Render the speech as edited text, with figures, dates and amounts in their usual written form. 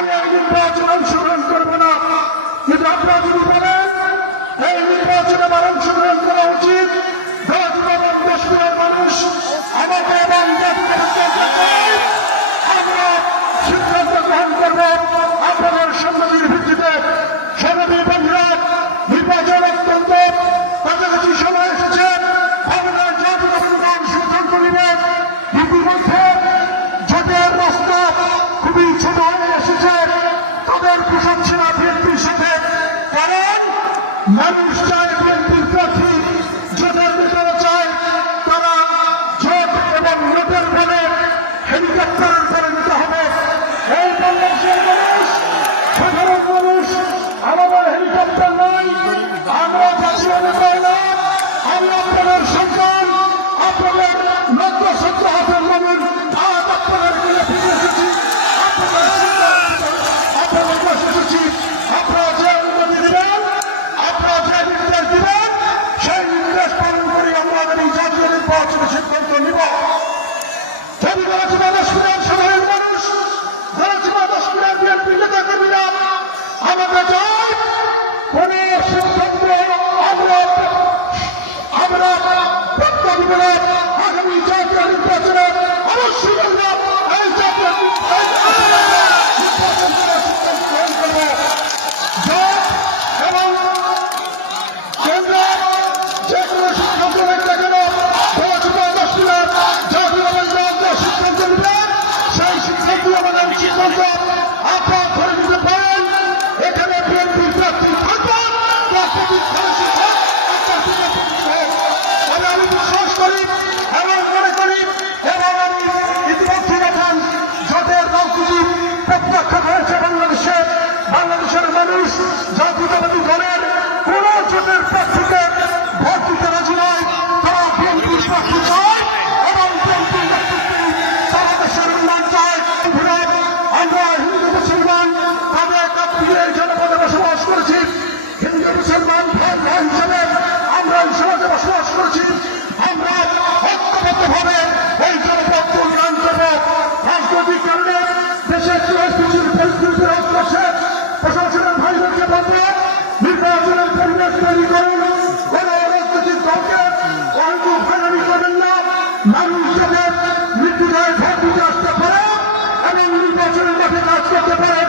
আমি এই নির্বাচনে অংশগ্রহণ করবো না। কিন্তু আপনারা যদি বলেন এই নির্বাচনে আমার অংশগ্রহণ করা উচিত, দেশের মানুষ আমাকে এবং আমরা সিদ্ধান্ত গ্রহণ করবো আপনাদের সম্মতির ভিত্তিতে। সমাজী বন্ধুরা, নির্বাচন অত্যন্ত কাছাকাছি সময় এসেছে। আমাদের জাতীয় জনগণ সিদ্ধান্ত নিবে। ইতিমধ্যে জোটের রাস্তা খুবই ছোট হয়ে এসেছে, তাদের পোষাচ্ছে না বিএনপির সাথে। কারণ মানুষ চায় বিএনপির প্রার্থী, জোটের নেতারা চায় তারা জোট এবং নোটের বলে হেলিকপ্টারের করে নিতে হবে। এই বাংলাদেশের মানুষ, সাধারণ মানুষ, আমাদের হেলিকপ্টার নয়, আমরা বাঁচিয়ে নেব না। আমি আপনাদের সন্তান, আপনাদের লক্ষ সত্য হাতের মানুষ, আজ আপনাদের দিকে ফিরে এসেছি, আপনাদের কাছে এসেছি। আপনারা যে অনুমতি দিবেন, আপনারা যে নির্দেশ দিবেন, সেই নির্দেশ পালন করি আমরা এই জাতীয় নির্বাচনে সিদ্ধান্ত নিব। যদি সাধারণ মানুষ, বিএনপি নেতা কর্মীরা আমাকে চায় কোন সিদ্ধান্ত আমরা প্রত্যাগ দিব না। আগামী জাতীয় নির্বাচনে অবশ্যই আমরা এই জাতীয় এবং কেন্দ্র যে কোনো সিদ্ধান্ত নেই না কেন সিদ্ধান্ত নেবে, সেই সিদ্ধান্ত আমাদের সিদ্ধান্ত আপনারা ধরে নিতে পারেন। এখানে বিএনপির প্রার্থী থাকবেন, আমি বিশ্বাস করি এবং মনে করি এবং আমি ইতিমধ্যে যখন জোটের রাজনীতি প্রত্যাখ্যান হয়েছে বাংলাদেশের মানুষ জাতীয়তাবাদী দলের কোন জোটের প্রার্থীকে ভোট দিতে রাজি নয়। তারা বিএনপির প্রার্থী চায় এবং বিএনপির নেতৃত্বে সারা দেশের উন্নয়ন চায়। আমরা হিন্দু মুসলমান তাদের কাশ্মীরের জনপদে বসবাস করেছি। হিন্দু মুসলমান ভাই হিসেবে আমরা এই সমাজে বসবাস করেছি। আমরা ঐক্যবদ্ধভাবে এই জনপদকে উন্নয়ন করব। রাজনৈতিক কারণে দেশের পরিস্থিতির অবকাশে প্রশাসনের ভাইদেরকে বলব, নির্বাচনের পরিবেশ তৈরি করুন। কোন রাজনৈতিক দলকে অহিন্দু হয়রানি করবেন না। মানুষ যাতে মৃত্যুদায় ভোট দিতে আসতে পারে এবং নির্বাচনের মাঠে কাজ করতে পারে।